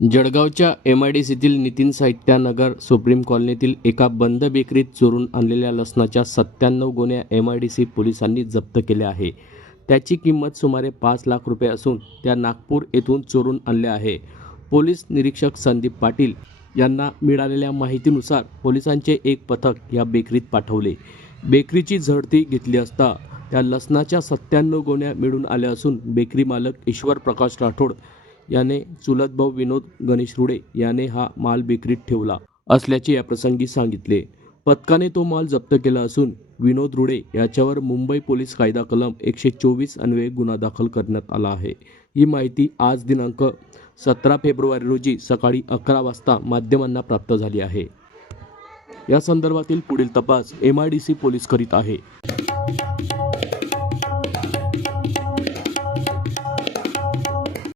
जळगावच्या M I D सीतील Nitin Sahityanagar supreme कॉलनीतील एका बंद बेकरीत चोरून आणलेल्या लसणाच्या सत्त्याण्णव गोण्या एम आय डी सी पोलिसांनी जप्त केल्या आहे. त्याची किंमत सुमारे पाच लाख रुपये असून त्या नागपूर येथून चोरून आणल्या आहे. पोलीस निरीक्षक संदीप पाटील यांना मिळालेल्या माहितीनुसार पोलिसांचे एक पथक या बेकरीत पाठवले. बेकरीची झडती घेतली असता त्या लसणाच्या सत्त्याण्णव गोण्या मिळून आल्या असून बेकरी मालक ईश्वर प्रकाश राठोड याने चुलत भाऊ विनोद गणेश रुडे याने हा माल विक्रीत ठेवला असल्याचे याप्रसंगी सांगितले. पथकाने तो माल जप्त केला असून विनोद रुडे याच्यावर मुंबई पोलीस कायदा कलम एकशे चोवीस अन्वये गुन्हा दाखल करण्यात आला आहे. ही माहिती आज दिनांक सतरा फेब्रुवारी रोजी सकाळी अकरा वाजता माध्यमांना प्राप्त झाली आहे. या संदर्भातील पुढील तपास M I D C police करीत आहे.